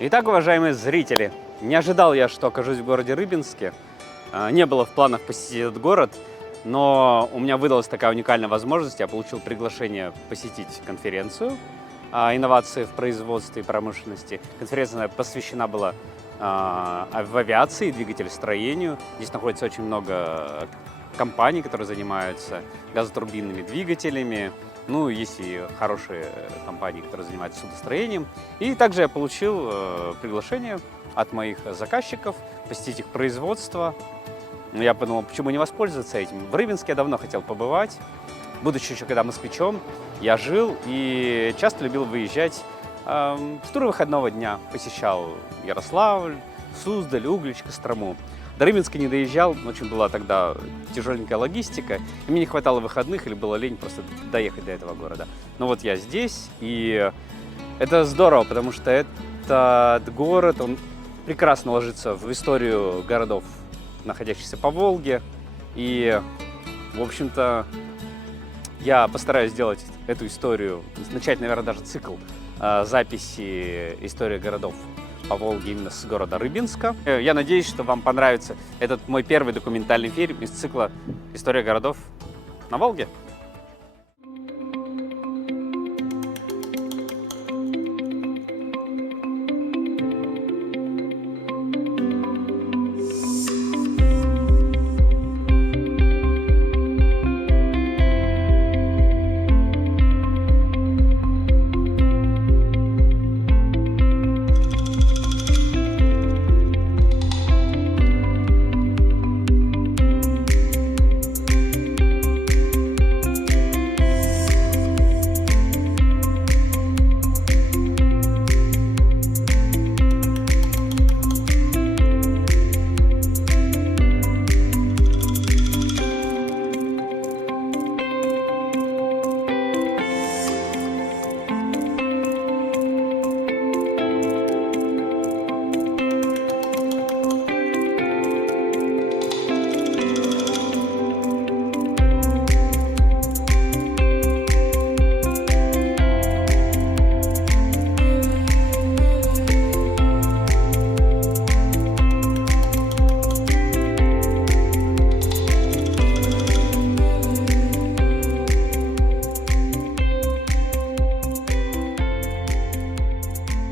Итак, уважаемые зрители, не ожидал я, что окажусь в городе Рыбинске. Не было в планах посетить этот город, но у меня выдалась такая уникальная возможность. Я получил приглашение посетить конференцию инновации в производстве и промышленности. Конференция посвящена была в авиации, двигателестроению. Здесь находится очень много компаний, которые занимаются газотурбинными двигателями. Ну, есть и хорошие компании, которые занимаются судостроением. И также я получил приглашение от моих заказчиков посетить их производство. Я подумал, почему не воспользоваться этим. В Рыбинске я давно хотел побывать. Будучи еще когда москвичом, я жил и часто любил выезжать в туры выходного дня. Посещал Ярославль, Суздаль, Углич, Кострому. До Рыбинска не доезжал, очень была тогда тяжеленькая логистика, и мне не хватало выходных или было лень просто доехать до этого города. Но вот я здесь, и это здорово, потому что этот город, он прекрасно ложится в историю городов, находящихся по Волге. И, в общем-то, я постараюсь сделать эту историю, начать, наверное, даже цикл записи истории городов по Волге именно с города Рыбинска. Я надеюсь, что вам понравится этот мой первый документальный фильм из цикла «История городов на Волге».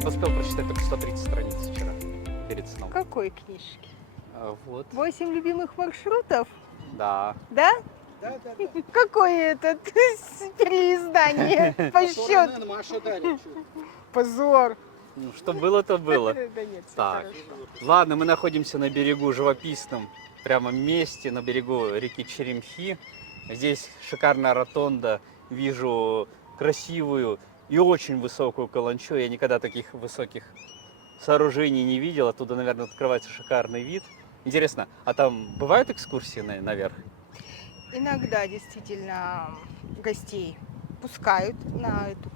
Успел прочитать только 130 страниц вчера, перед сном. Какой книжки? Вот. 8 любимых маршрутов? Да. Да? Да. Какое это переиздание по счету? Маша дарит. Позор. Ну, что было, то было. Да нет, всё Так. хорошо. Ладно, мы находимся на берегу живописном, прямо месте, на берегу реки Черемхи. Здесь шикарная ротонда, вижу красивую и очень высокую каланчу. Я никогда таких высоких сооружений не видел. Оттуда, наверное, открывается шикарный вид. Интересно, а там бывают экскурсии наверх? Иногда действительно гостей пускают на эту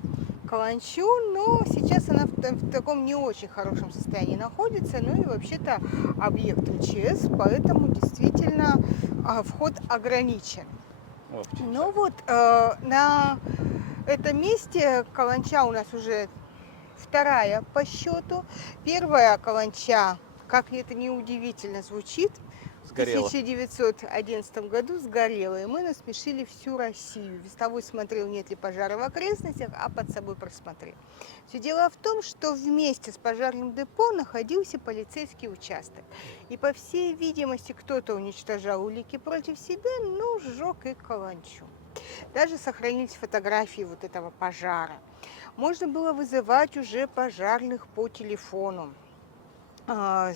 каланчу, но сейчас она в таком не очень хорошем состоянии находится, ну и вообще-то объект МЧС, поэтому действительно вход ограничен. Ну вот на этом месте каланча у нас уже вторая по счету. Первая каланча, как это ни удивительно звучит, Сгорела. в 1911 году сгорела, и мы насмешили всю Россию. Вестовой смотрел, нет ли пожара в окрестностях, а под собой просмотрел. Все дело в том, что вместе с пожарным депо находился полицейский участок. И, по всей видимости, кто-то уничтожал улики против себя, но сжег и каланчу. Даже сохранились фотографии вот этого пожара. Можно было вызывать уже пожарных по телефону.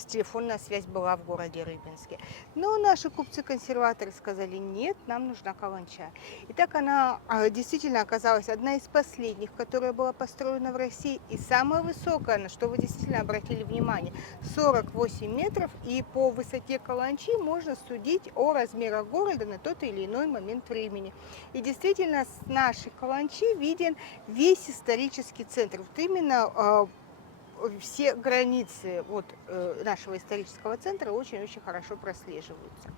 Телефонная связь была в городе Рыбинске. Но наши купцы-консерваторы сказали, нет, нам нужна каланча. И так она действительно оказалась одна из последних, которая была построена в России. И самая высокая, на что вы действительно обратили внимание, 48 метров. И по высоте каланчи можно судить о размерах города на тот или иной момент времени. И действительно с нашей каланчи виден весь исторический центр. Вот именно все границы нашего исторического центра очень-очень хорошо прослеживаются.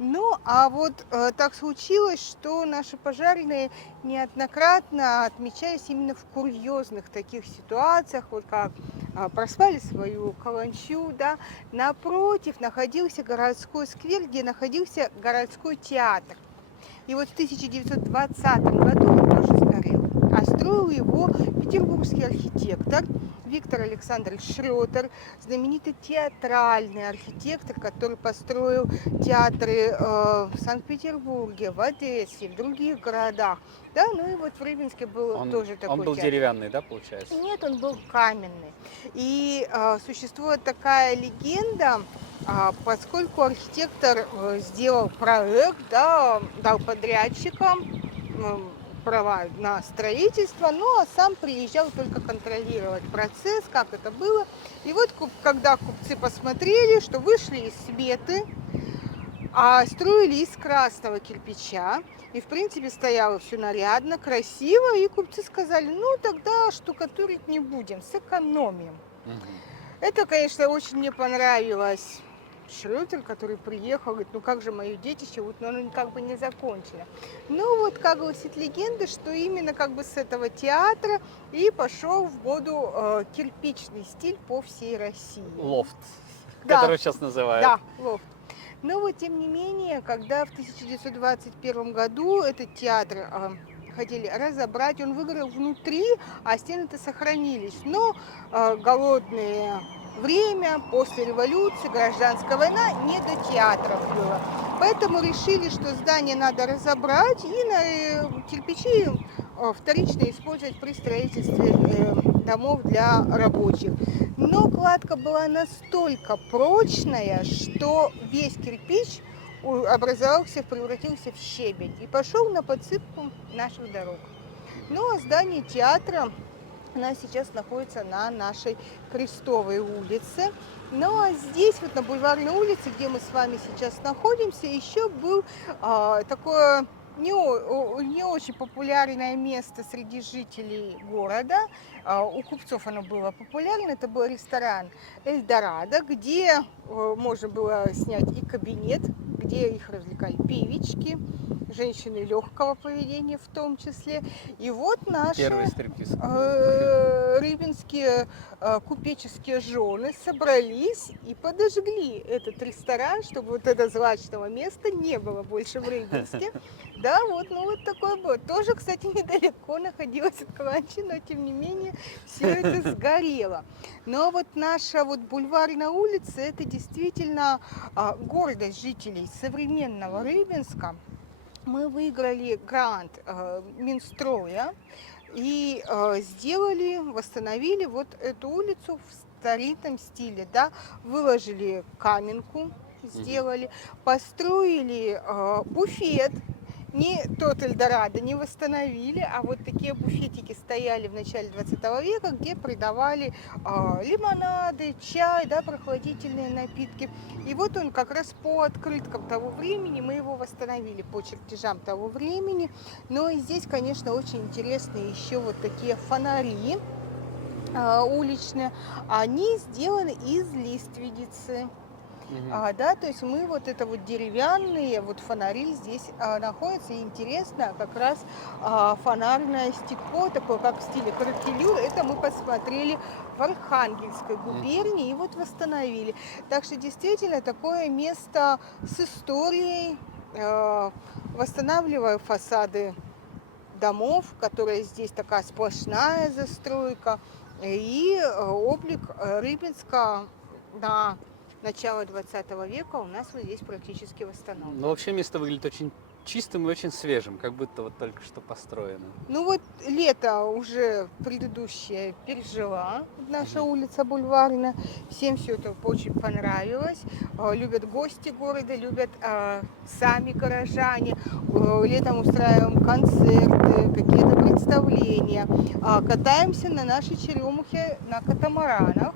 Ну, а вот так случилось, что наши пожарные неоднократно отмечались именно в курьезных таких ситуациях, вот как проспали свою каланчу, да, напротив находился городской сквер, где находился городской театр. И вот в 1920 году он тоже сгорел. А строил его петербургский архитектор Виктор Александрович Шрётер, знаменитый театральный архитектор, который построил театры в Санкт-Петербурге, в Одессе, в других городах. Да, ну и вот в Рыбинске был тоже такой Он был театр. деревянный, да, получается? Нет, он был каменный. И существует такая легенда, поскольку архитектор сделал проект, да, дал подрядчикам права на строительство, ну а сам приезжал только контролировать процесс, как это было. И вот когда купцы посмотрели, что вышли из сметы, а строили из красного кирпича, и в принципе стояло все нарядно, красиво, и купцы сказали, ну тогда штукатурить не будем, сэкономим. Это, конечно, очень мне понравилось. Шрётер, который приехал, говорит, ну как же мое детище, вот, но оно как бы не закончено. Ну вот, как гласит легенда, что именно как бы с этого театра и пошел в моду кирпичный стиль по всей России. Лофт, Да. который сейчас называют. Да, лофт. Но вот тем не менее, когда в 1921 году этот театр хотели разобрать, он выгорел внутри, а стены-то сохранились. Но голодное время, после революции, гражданская война, не до театров было. Поэтому решили, что здание надо разобрать и на кирпичи вторично использовать при строительстве домов для рабочих. Но кладка была настолько прочная, что весь кирпич образовался, превратился в щебень и пошел на подсыпку наших дорог. Ну а здание театра у нас сейчас находится на нашей Крестовой улице. Ну а здесь, вот на Бульварной улице, где мы с вами сейчас находимся, еще был такое не очень популярное место среди жителей города. У купцов оно было популярно. Это был ресторан Эльдорадо, где можно было снять и кабинет, где их развлекали певички, женщины легкого поведения в том числе. И вот наши Первый стриптиз. рыбинские купеческие жены собрались и подожгли этот ресторан, чтобы вот этого злачного места не было больше в Рыбинске. Да, вот, ну вот такое было. Тоже, кстати, недалеко находилось от Каланчи, но тем не менее все это сгорело. Но вот наша вот Бульварная улица, это действительно гордость жителей современного Рыбинска. Мы выиграли грант Минстроя и восстановили вот эту улицу в старинном стиле, да, выложили каменку, сделали, построили буфет. Не тот Эльдорадо не восстановили, а вот такие буфетики стояли в начале 20 века, где продавали лимонады, чай, да, прохладительные напитки. И вот он как раз по открыткам того времени, мы его восстановили по чертежам того времени. Но и здесь, конечно, очень интересные еще вот такие фонари уличные. Они сделаны из лиственницы. Да, то есть мы вот это вот деревянные вот фонари здесь находятся. И интересно, как раз фонарное стекло, такое как в стиле кракелюр, это мы посмотрели в Архангельской губернии и вот восстановили. Так что действительно такое место с историей, восстанавливая фасады домов, которые здесь такая сплошная застройка, и облик Рыбинска на начала 20 века у нас вот здесь практически восстановлен. Ну, вообще место выглядит очень чистым и очень свежим, как будто вот только что построено. Ну вот лето уже предыдущее пережила наша улица Бульварная. Всем все это очень понравилось. Любят гости города, любят сами горожане. Летом устраиваем концерты, какие-то представления. Катаемся на нашей черемухе на катамаранах.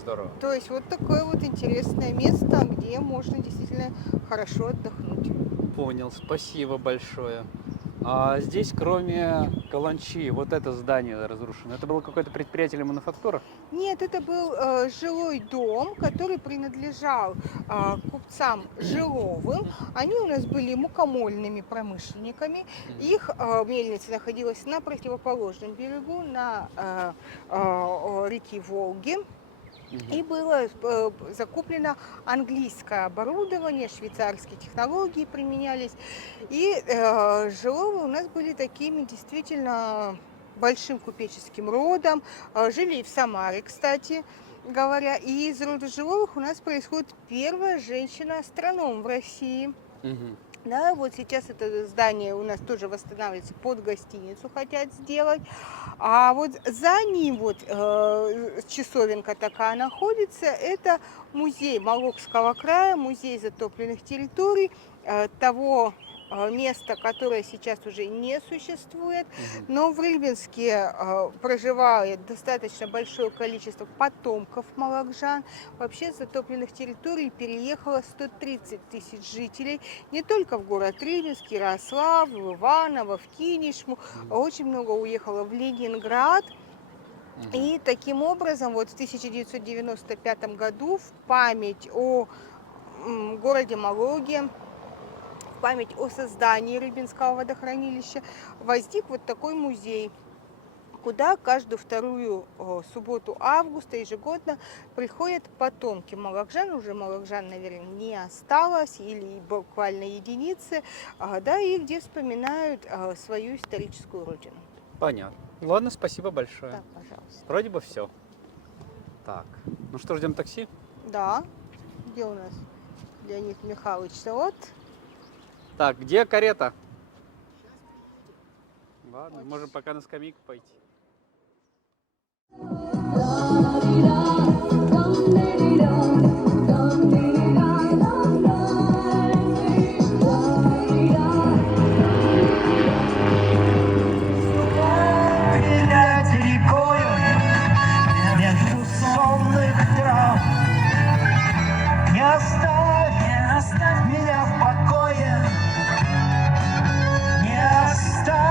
Здорово. То есть вот такое вот интересное место, где можно действительно хорошо отдохнуть. Понял, спасибо большое. А здесь, кроме каланчи, вот это здание разрушено. Это было какое-то предприятие или мануфактура? Нет, это был жилой дом, который принадлежал купцам Жиловым. Они у нас были мукомольными промышленниками. Их мельница находилась на противоположном берегу, на реки Волги. И было закуплено английское оборудование, швейцарские технологии применялись. И Жиловы у нас были такими действительно большим купеческим родом. Жили и в Самаре, кстати говоря. И из рода Жиловых у нас происходит первая женщина-астроном в России. Мгм. Да, вот сейчас это здание у нас тоже восстанавливается, под гостиницу хотят сделать. А вот за ним вот часовенка такая находится, это музей Молокского края, музей затопленных территорий, того места, которое сейчас уже не существует. Мгм. Но в Рыбинске проживает достаточно большое количество потомков молокжан. Вообще с затопленных территорий переехало 130 тысяч жителей. Не только в город Рыбинск, Ярослав, в Иваново, в Кинешму. Очень много уехало в Ленинград. Мгм. И таким образом вот в 1995 году в память о городе Мологе, в память о создании Рыбинского водохранилища возник вот такой музей, куда каждую вторую субботу августа ежегодно приходят потомки молокжан. Уже молокжан, наверное, не осталось, или буквально единицы, да, и где вспоминают свою историческую родину. Понятно. Ладно, спасибо большое. Да, пожалуйста. Вроде бы все. Так, ну что, ждем такси? Да, где у нас Леонид Михайлович? Вот. Так, где карета? Ладно, можем пока на скамейку пойти. Не оставь меня в покое, не оставь.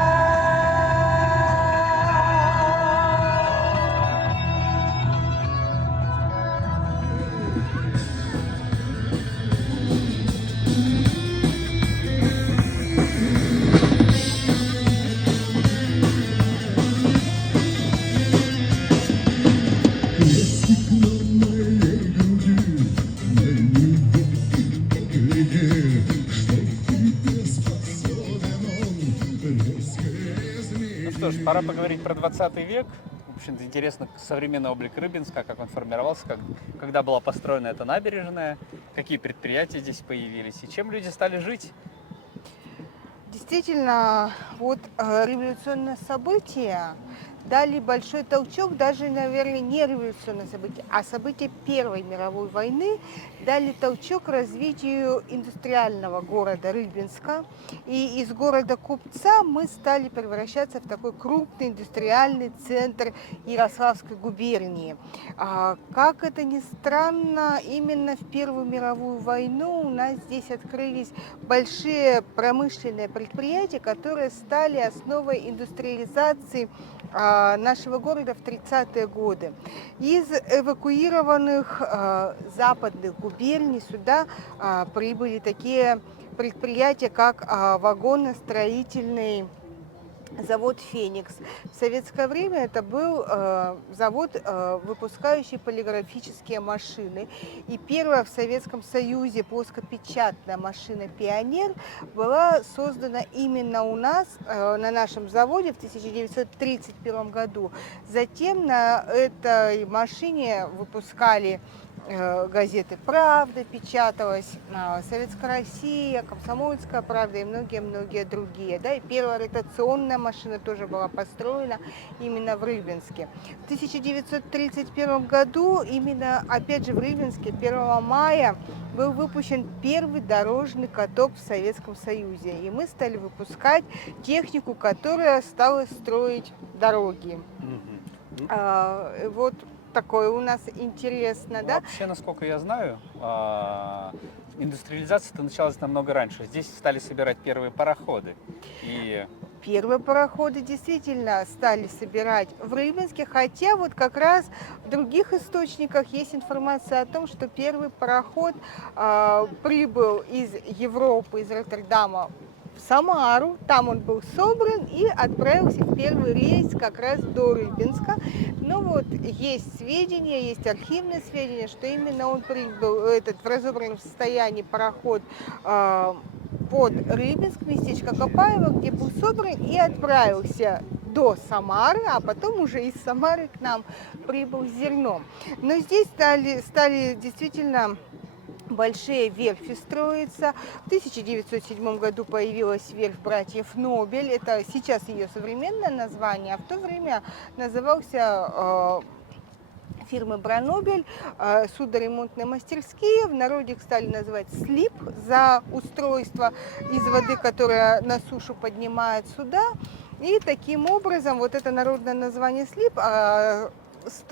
Ну что ж, пора поговорить про 20 век. В общем-то, интересно современный облик Рыбинска, как он формировался, когда была построена эта набережная, какие предприятия здесь появились и чем люди стали жить. Действительно, вот революционные события дали большой толчок, даже, наверное, не революционные события, а события Первой мировой войны дали толчок развитию индустриального города Рыбинска. И из города купца мы стали превращаться в такой крупный индустриальный центр Ярославской губернии. Как это ни странно, именно в Первую мировую войну у нас здесь открылись большие промышленные предприятия, которые стали основой индустриализации нашего города в 30-е годы. Из эвакуированных западных губерний сюда прибыли такие предприятия, как вагоностроительный завод «Феникс». В советское время это был завод, выпускающий полиграфические машины. И первая в Советском Союзе плоскопечатная машина «Пионер» была создана именно у нас, на нашем заводе, в 1931 году. Затем на этой машине выпускали газеты «Правда», печаталась «Советская Россия», «Комсомольская правда» и многие-многие другие. Да? И первая ротационная машина тоже была построена именно в Рыбинске. В 1931 году именно, опять же, в Рыбинске 1 мая был выпущен первый дорожный каток в Советском Союзе. И мы стали выпускать технику, которая стала строить дороги. Вот такое у нас интересно, Ну, да? вообще, насколько я знаю, индустриализация началась намного раньше. Здесь стали собирать первые пароходы. И первые пароходы действительно стали собирать в Рыбинске, хотя вот как раз в других источниках есть информация о том, что первый пароход прибыл из Европы, из Роттердама в Самару, там он был собран и отправился в первый рейс как раз до Рыбинска. Но вот есть сведения, есть архивные сведения, что именно он прибыл, этот в разобранном состоянии пароход под Рыбинск, местечко Копаево, где был собран и отправился до Самары, а потом уже из Самары к нам прибыл с зерном. Но здесь стали действительно большие верфи строятся. В 1907 году появилась верфь братьев Нобель. Это сейчас ее современное название, а в то время назывался фирмы Бранобель, судоремонтные мастерские. В народе их стали называть слип за устройство из воды, которая на сушу поднимает суда. И таким образом вот это народное название слип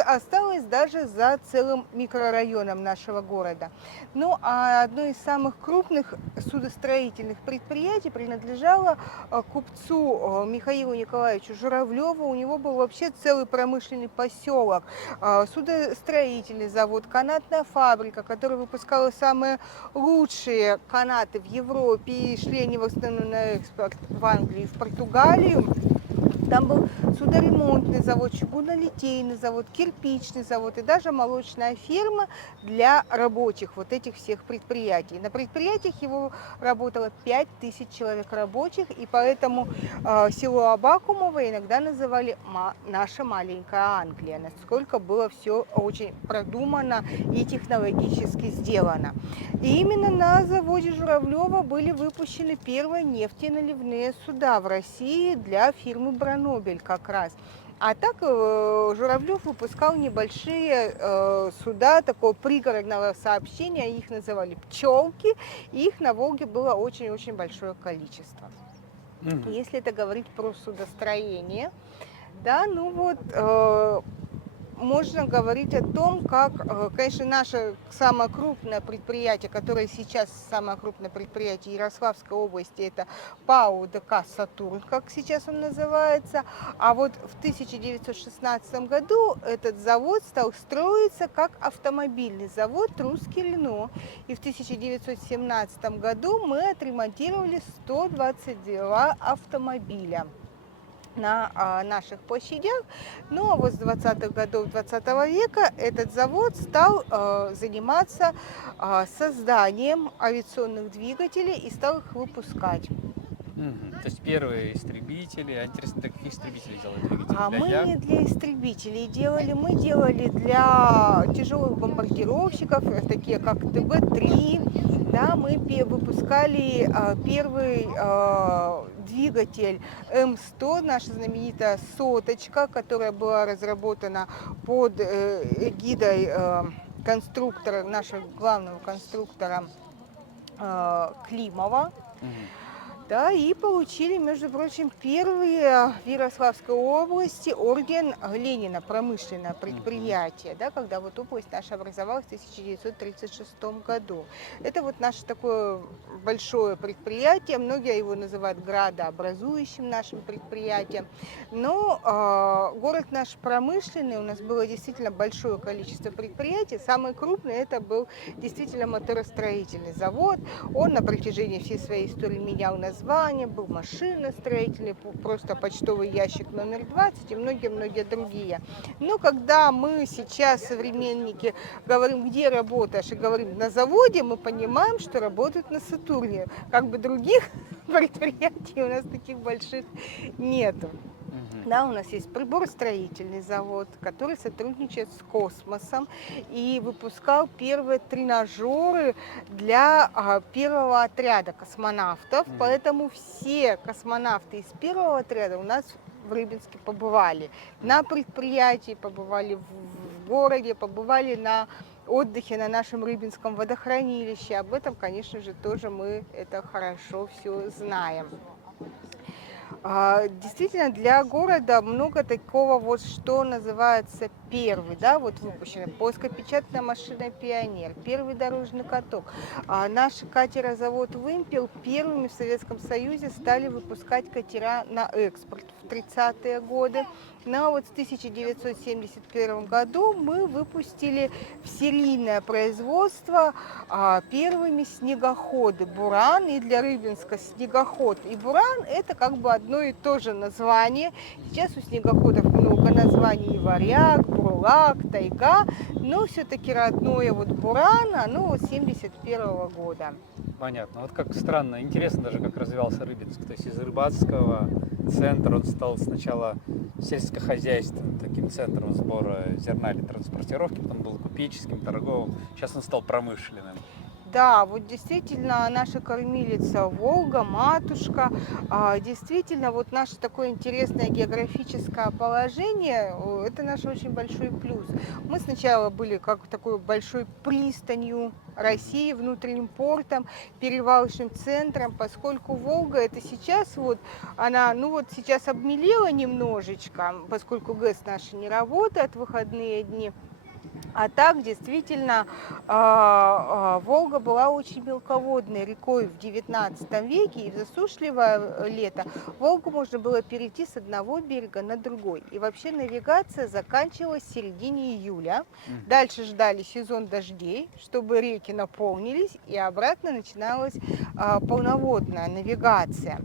осталось даже за целым микрорайоном нашего города. Ну, а одно из самых крупных судостроительных предприятий принадлежало купцу Михаилу Николаевичу Журавлеву. У него был вообще целый промышленный поселок, судостроительный завод, канатная фабрика, которая выпускала самые лучшие канаты в Европе, и шли они в основном на экспорт в Англию и в Португалию. Там был судоремонтный завод, чугунолитейный завод, кирпичный завод и даже молочная ферма для рабочих вот этих всех предприятий. На предприятиях его работало 5000 человек рабочих, и поэтому село Абакумово иногда называли «наша маленькая Англия», насколько было все очень продумано и технологически сделано. И именно на заводе Журавлева были выпущены первые нефтеналивные суда в России для фирмы Бранобель как раз. А так Журавлев выпускал небольшие суда такого пригородного сообщения, их называли пчелки, и их на Волге было очень-очень большое количество. Если это говорить про судостроение, да, ну вот можно говорить о том, как, конечно, наше самое крупное предприятие, которое сейчас самое крупное предприятие Ярославской области, это ПАО ДК «Сатурн», как сейчас он называется. А вот в 1916 году этот завод стал строиться как автомобильный завод «Русский Рено». И в 1917 году мы отремонтировали 122 автомобиля на наших площадях. Ну а вот с 20-х годов 20 века этот завод стал заниматься созданием авиационных двигателей и стал их выпускать. То есть первые истребители, а интересно, для каких истребителей делали двигатели? Мы не для истребителей делали, мы делали для тяжелых бомбардировщиков, такие как ТБ-3. Да, мы выпускали первый двигатель М100, наша знаменитая соточка, которая была разработана под эгидой конструктора, нашего главного конструктора Климова. Да, и получили, между прочим, первые в Ярославской области орден Ленина, промышленное предприятие, да, когда вот область наша образовалась в 1936 году. Это вот наше такое большое предприятие, многие его называют градообразующим нашим предприятием, но город наш промышленный, у нас было действительно большое количество предприятий, самый крупный это был действительно моторостроительный завод, он на протяжении всей своей истории менял название, был машиностроительный, просто почтовый ящик номер 20 и многие-многие другие. Но когда мы сейчас, современники, говорим, где работаешь, и говорим на заводе, мы понимаем, что работают на Сатурне. Как бы других предприятий у нас таких больших нету. Да, у нас есть приборостроительный завод, который сотрудничает с космосом и выпускал первые тренажеры для первого отряда космонавтов. Поэтому все космонавты из первого отряда у нас в Рыбинске побывали. На предприятии побывали, в городе побывали на отдыхе на нашем Рыбинском водохранилище. Об этом, конечно же, тоже мы это хорошо все знаем. Действительно, для города много такого вот, что называется первый, да, вот выпущенный, плоскопечатная машина «Пионер», первый дорожный каток. Наш катерозавод «Вымпел» первыми в Советском Союзе стали выпускать катера на экспорт в 30-е годы. Но вот в 1971 году мы выпустили в серийное производство первыми снегоходы «Буран». И для Рыбинска снегоход и «Буран» это как бы одно и то же название. Сейчас у снегоходов много названий: «Варяг», «Бурлак», «Тайга», но все-таки родное вот «Буран», оно вот 71 года. Понятно. Вот как странно, интересно даже, как развивался Рыбинск. То есть из рыбацкого центра он стал сначала сельскохозяйственным таким центром сбора зерна или транспортировки, потом был купеческим, торговым, сейчас он стал промышленным. Да, вот действительно наша кормилица Волга, матушка, действительно вот наше такое интересное географическое положение, это наш очень большой плюс. Мы сначала были как такой большой пристанью России, внутренним портом, перевалочным центром, поскольку Волга это сейчас вот, она, ну вот сейчас обмелела немножечко, поскольку ГЭС наши не работает в выходные дни. А так, действительно, Волга была очень мелководной рекой в XIX веке, и в засушливое лето Волгу можно было перейти с одного берега на другой. И вообще навигация заканчивалась в середине июля. Дальше ждали сезон дождей, чтобы реки наполнились, и обратно начиналась полноводная навигация.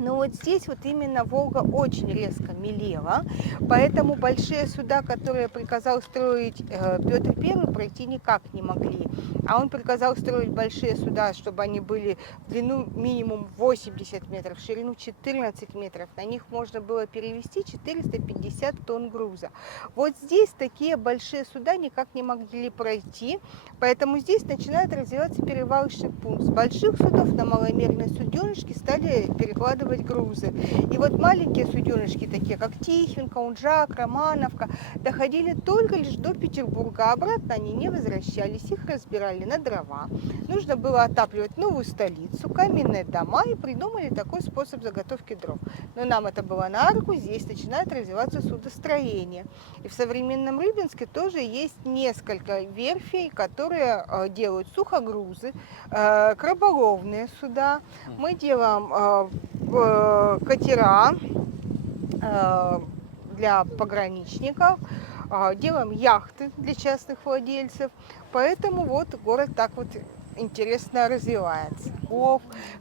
Но вот здесь вот именно Волга очень резко мелела, поэтому большие суда, которые приказал строить Петр I, пройти никак не могли. А он приказал строить большие суда, чтобы они были в длину минимум 80 метров, в ширину 14 метров. На них можно было перевести 450 тонн груза. Вот здесь такие большие суда никак не могли пройти, поэтому здесь начинает развиваться перевалочный пункт. С больших судов на маломерные суденышки стали перекладывать грузы. И вот маленькие суденышки, такие как Тихвинка, Унжак, Романовка, доходили только лишь до Петербурга, а обратно они не возвращались, их разбирали на дрова. Нужно было отапливать новую столицу, каменные дома, и придумали такой способ заготовки дров. Но нам это было на руку, здесь начинает развиваться судостроение. И в современном Рыбинске тоже есть несколько верфей, которые делают сухогрузы, краболовные суда. Мы делаем катера для пограничников, делаем яхты для частных владельцев, поэтому вот город так вот интересно развивается.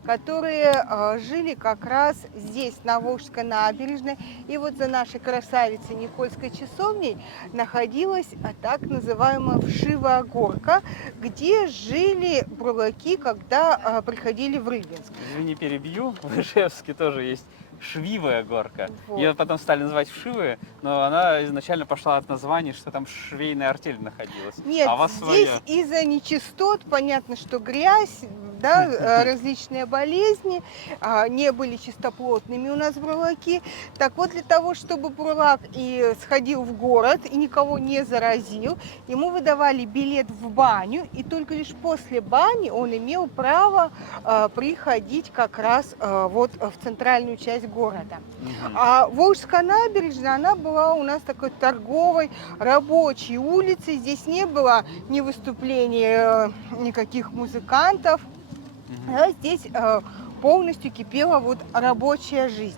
Которые жили как раз здесь, на Волжской набережной, и вот за нашей красавицей Никольской часовней находилась так называемая Вшивая горка, где жили бурлаки, когда приходили в Рыбинск. Извини, перебью, в Ижевске тоже есть Швивая горка. Вот. Ее потом стали называть Вшивая, но она изначально пошла от названия, что там швейная артель находилась. Нет, а у вас здесь своя. из-за нечистот, понятно, что грязь, да, различные болезни, не были чистоплотными у нас бурлаки. Так вот, для того, чтобы бурлак и сходил в город и никого не заразил, ему выдавали билет в баню, и только лишь после бани он имел право приходить как раз вот в центральную часть города. А Волжская набережная, она была у нас такой торговой, рабочей улицей. Здесь не было ни выступлений никаких музыкантов. Да, здесь полностью кипела вот рабочая жизнь.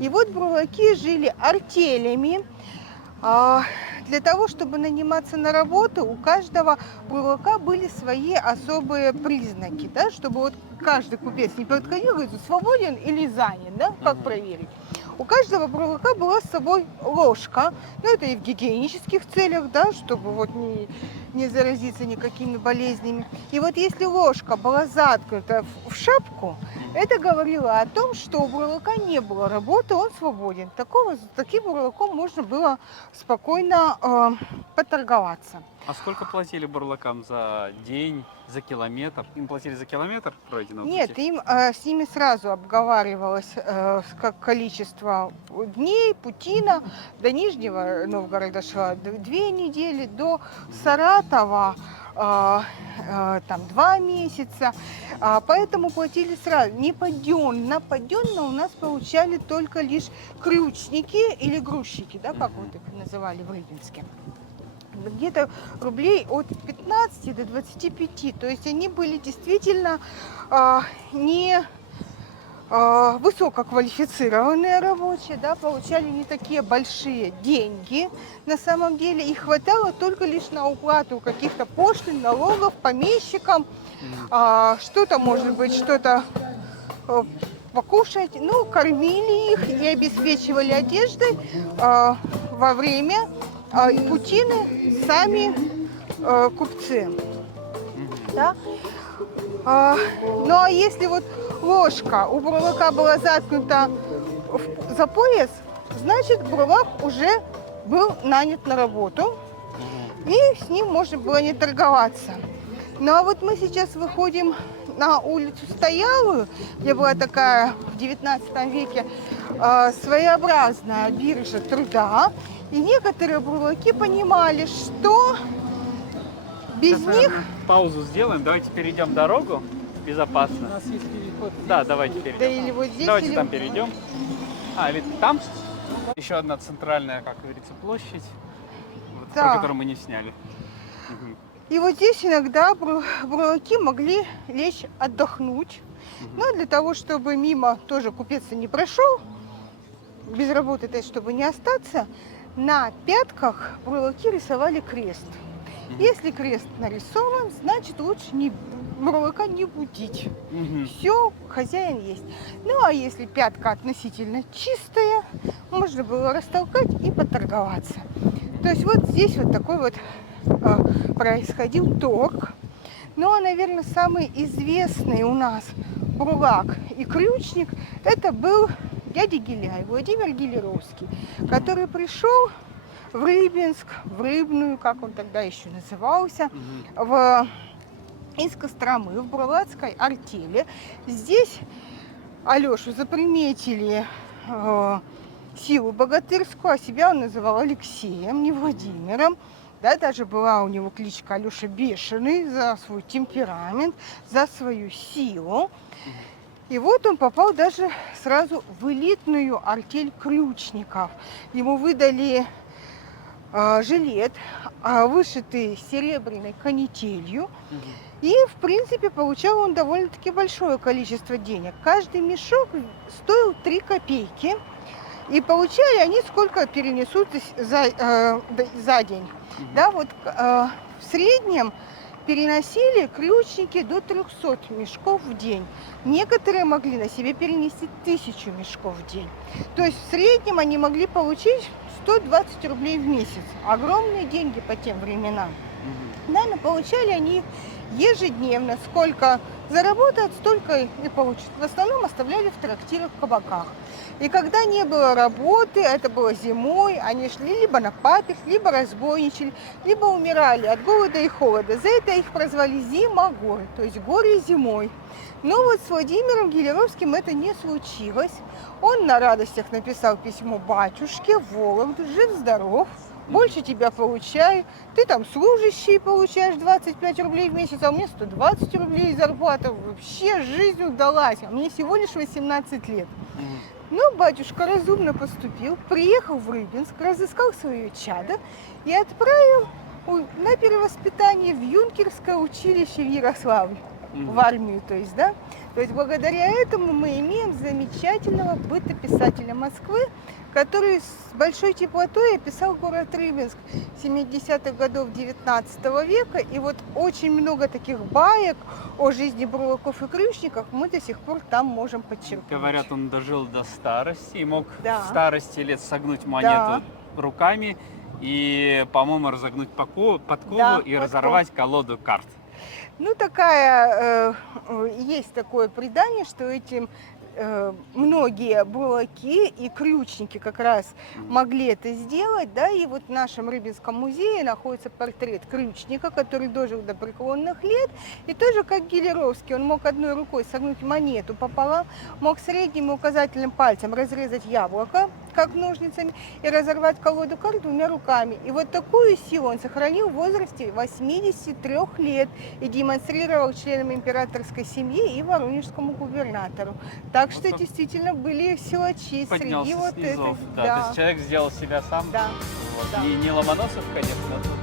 И вот бурлаки жили артелями. Для того, чтобы наниматься на работу, у каждого бурлака были свои особые признаки, да, чтобы вот каждый купец не подходил и говорит, свободен или занят, да, как проверить. У каждого бурлака была с собой ложка, ну это и в гигиенических целях, да, чтобы вот не заразиться никакими болезнями. И вот если ложка была заткнута в шапку, это говорило о том, что у бурлака не было работы, он свободен. Таким бурлаком можно было спокойно поторговаться. А сколько платили бурлакам за день, за километр? Им платили за километр пройденного Нет, пути? им с ними сразу обговаривалось как количество дней, путина. До Нижнего Новгорода шла 2 недели, до Саратова там 2 месяца. Поэтому платили сразу. Не паденно. Паденно у нас получали только лишь крючники или грузчики, да, как вот их называли в Рыбинске. Где-то рублей от 15 до 25. То есть они были действительно не высококвалифицированные рабочие, да, получали не такие большие деньги. На самом деле их хватало только лишь на уплату каких-то пошлин, налогов помещикам, что-то, может быть, что-то покушать. Ну, кормили их и обеспечивали одеждой во время путины сами купцы. Да? Ну а если вот ложка у бурлака была заткнута за пояс, значит бурлак уже был нанят на работу, и с ним можно было не торговаться. Ну а вот мы сейчас выходим на улицу Стоялую, где была такая в 19 веке своеобразная биржа труда, и некоторые бурлаки понимали, что без них... Паузу сделаем, давайте перейдем дорогу безопасно. У нас есть переход. Да, давайте перейдем. Да или вот здесь, Давайте или... там перейдем. Или там еще одна центральная, как говорится, площадь, вот, Да. про которую мы не сняли. Мгм. И вот здесь иногда бурлаки могли лечь отдохнуть. Но для того, чтобы мимо тоже купец не прошел, без работы, то есть, чтобы не остаться, на пятках бурлаки рисовали крест. Если крест нарисован, значит лучше бурлака не будить. Мгм. Все, хозяин есть. Ну а если пятка относительно чистая, можно было растолкать и поторговаться. То есть вот здесь вот такой вот происходил торг. Ну а, наверное, самый известный у нас бурлак и крючник — это был дядя Гиляй, Владимир Гилеровский, который пришел в Рыбинск, в Рыбную, как он тогда еще назывался, из Костромы, в бурлацкой артели. Здесь Алешу заприметили силу богатырскую, а себя он называл Алексеем, не Владимиром. Да, даже была у него кличка Алеша Бешеный за свой темперамент, за свою силу. И вот он попал даже сразу в элитную артель крючников. Ему выдали жилет, вышитый серебряной канителью. И, в принципе, получал он довольно-таки большое количество денег. Каждый мешок стоил 3 копейки. И получали они сколько перенесут за день. Да, вот в среднем переносили крючники до 300 мешков в день. Некоторые могли на себе перенести 1000 мешков в день. То есть в среднем они могли получить 120 рублей в месяц. Огромные деньги по тем временам. Да, но получали они ежедневно. Сколько заработают, столько и получат. В основном оставляли в трактирах, в кабаках. И когда не было работы, это было зимой, они шли либо на паперть, либо разбойничали, либо умирали от голода и холода. За это их прозвали зимогоры, то есть горе зимой. Но вот с Владимиром Гилеровским это не случилось. Он на радостях написал письмо батюшке в Вологду: жив-здоров, больше тебя получаю, ты там служащий получаешь 25 рублей в месяц, а у меня 120 рублей зарплата. Вообще жизнь удалась, а мне всего лишь 18 лет. Но батюшка разумно поступил, приехал в Рыбинск, разыскал свое чадо и отправил на перевоспитание в юнкерское училище в Ярославль, в армию, то есть, да. То есть благодаря этому мы имеем замечательного бытописателя Москвы, который с большой теплотой описал город Рыбинск 70-х годов 19 века. И вот очень много таких баек о жизни бурлаков и крючников мы до сих пор там можем подчеркнуть. Говорят, он дожил до старости и мог Да. в старости лет согнуть монету руками и, по-моему, разогнуть подкову Да, и разорвать колоду карт. Ну, есть такое предание, что этим многие бурлаки и крючники как раз могли это сделать, да, и вот в нашем Рыбинском музее находится портрет крючника, который дожил до преклонных лет, и тоже как Гилеровский, он мог одной рукой согнуть монету пополам, мог средним и указательным пальцем разрезать яблоко, как ножницами, и разорвать колоду карт двумя руками. И вот такую силу он сохранил в возрасте 83 лет и демонстрировал членам императорской семьи и воронежскому губернатору. Так Вот что он действительно были силачи Поднялся среди вот с низов. этой. Да, то есть человек сделал себя сам. Да. Вот. Да. Не Ломоносов, конечно,